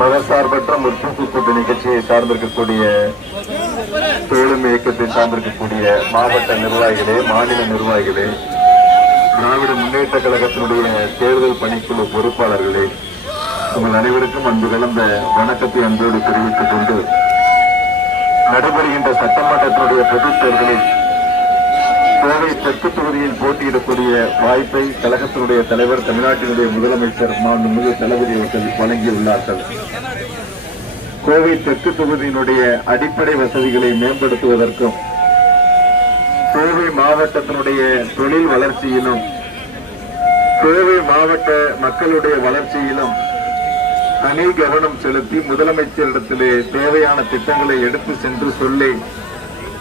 மதசார்பற்ற முற்போக்கு கூட்டு நிகழ்ச்சியை சார்ந்திருக்கக்கூடிய தோழமை இயக்கத்தை சார்ந்திருக்கக்கூடிய மாவட்ட நிர்வாகிகளே, மாநில நிர்வாகிகளே, திராவிட முன்னேற்ற கழகத்தினுடைய தேர்தல் பணிக்குழு பொறுப்பாளர்களே, உங்கள் அனைவருக்கும் அன்பு கலந்த வணக்கத்தை அன்போடு தெரிவித்துக் கொண்டு நடைபெறுகின்ற சட்டமன்றத்தினுடைய பொதுத் தேர்தலில் கோவை தெற்கு தொகுதியில் போட்டியிடக்கூடிய வாய்ப்பை கழகத்தினுடைய தலைவர், தமிழ்நாட்டினுடைய முதலமைச்சர் மாண்புமிகு தளபதி அவர்கள் வழங்கியுள்ளார்கள். கோவை தெற்கு தொகுதியினுடைய அடிப்படை வசதிகளை மேம்படுத்துவதற்கும் கோவை மாவட்டத்தினுடைய தொழில் வளர்ச்சியிலும் கோவை மாவட்ட மக்களுடைய வளர்ச்சியிலும் தனி கவனம் செலுத்தி முதலமைச்சரிடத்திலே தேவையான திட்டங்களை எடுத்து சென்று சொல்லி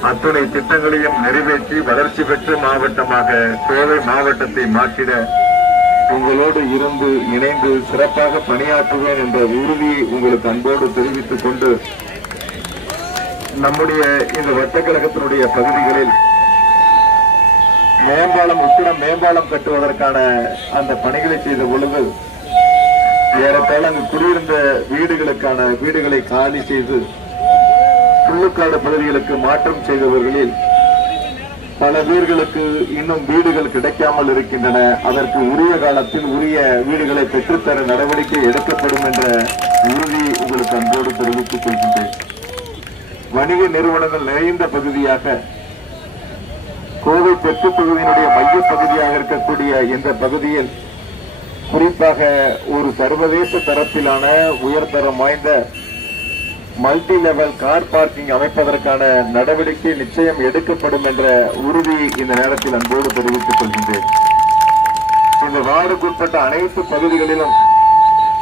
அத்தனை திட்டங்களையும் நிறைவேற்றி வளர்ச்சி பெற்ற மாவட்டமாக கோவை மாவட்டத்தை மாற்றிட உங்களோடு இருந்து இணைந்து சிறப்பாக பணியாற்றுவேன் என்ற உறுதியை உங்களுக்கு அன்போடு தெரிவித்துக் கொண்டு நம்முடைய இந்த வட்டக்கழகத்தினுடைய பகுதிகளில் மேம்பாலம் உட்பட மேம்பாலம் கட்டுவதற்கான அந்த பணிகளை செய்த பொழுது ஏறத்தாழ அங்கு குடியிருந்த வீடுகளை காலி செய்து புல்லுக்காடு பகுதிகளுக்கு மாற்றம் செய்தவர்களில் பல பேர்களுக்கு இன்னும் வீடுகள் கிடைக்காமல் இருக்கின்றன. அதற்கு உரிய காலத்தில் உரிய வீடுகளை பெற்றுத்தர நடவடிக்கை எடுக்கப்படும் என்ற உறுதியை உங்களுக்கு அன்போடு தெரிவித்துக் கொள்கின்றேன். வணிக நிறுவனங்கள் நிறைந்த பகுதியாக கோவை தெற்கு தொகுதியினுடைய மைய பகுதியாக இருக்கக்கூடிய இந்த பகுதியில் குறிப்பாக ஒரு சர்வதேச தரத்திலான உயர்தரம் வாய்ந்த மல்டி லெவல் கார் பார்க்கிங் அமைப்பதற்கான நடவடிக்கை நிச்சயம் எடுக்கப்படும் என்ற உறுதியை இந்த நேரத்தில் அன்போடு தெரிவித்துக் கொள்கின்றேன். இந்த வார்டுக்குட்பட்ட அனைத்து பகுதிகளிலும்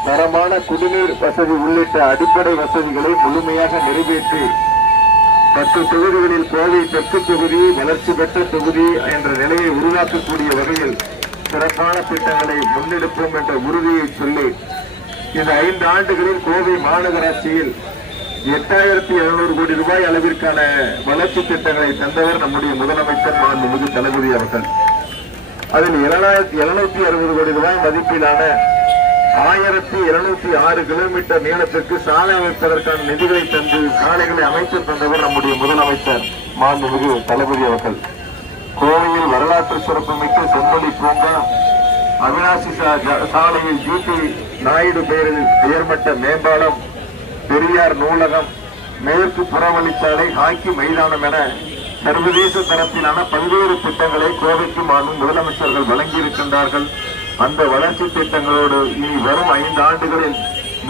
தரமான குடிநீர் வசதி உள்ளிட்ட அடிப்படை வசதிகளை முழுமையாக நிறைவேற்றி 10 தொகுதிகளில் கோவை தெற்கு தொகுதி வளர்ச்சி பெற்ற தொகுதி என்ற நிலையை உருவாக்கக்கூடிய வகையில் சிறப்பான திட்டங்களை முன்னெடுப்போம் என்ற உறுதியை சொல்லி இந்த 5 ஆண்டுகளில் கோவை மாநகராட்சியில் 8700 கோடி ரூபாய் அளவிற்கான வளர்ச்சி திட்டங்களை தந்தவர் நம்முடைய முதலமைச்சர் மாண்புமிகு தளபதி அவர்கள். அதில் 760 கோடி ரூபாய் மதிப்பிலான 1206 கிலோமீட்டர் நீளத்திற்கு சாலை அமைப்பதற்கான நிதிகளை தந்து சாலைகளை அமைத்து தந்தவர் நம்முடைய முதலமைச்சர் மாண்புமிகு தளபதி அவர்கள். கோவையில் வரலாற்று சிறப்புமிக்க செம்பொலி பூங்கா, அவினாசி சாலையில் ஜிடி நாயுடு பெயரில் உயர்மட்ட மேம்பாலம், பெரியார் நூலகம், மேற்கு புறவழிச்சாலை, ஹாக்கி மைதானம் என சர்வதேச தரத்திலான பல்வேறு திட்டங்களை கோவைக்கு மாநில முதலமைச்சர்கள் வழங்கியிருக்கின்றார்கள். அந்த வளர்ச்சி திட்டங்களோடு இனி வரும் 5 ஆண்டுகளில்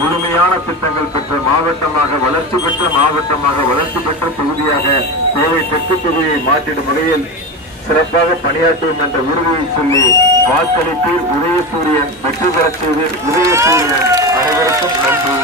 முழுமையான திட்டங்கள் பெற்ற மாவட்டமாக, வளர்ச்சி பெற்ற மாவட்டமாக, வளர்ச்சி பெற்ற தொகுதியாக கோவை தெற்கு தொகுதியை மாற்றிடும் வகையில் சிறப்பாக பணியாற்றும் என்ற உறுதியை சொல்லி வாக்களித்து உதயசூரியன் வெற்றி பெறச் செய்து உதயசூரியன் அனைவருக்கும் நன்றி.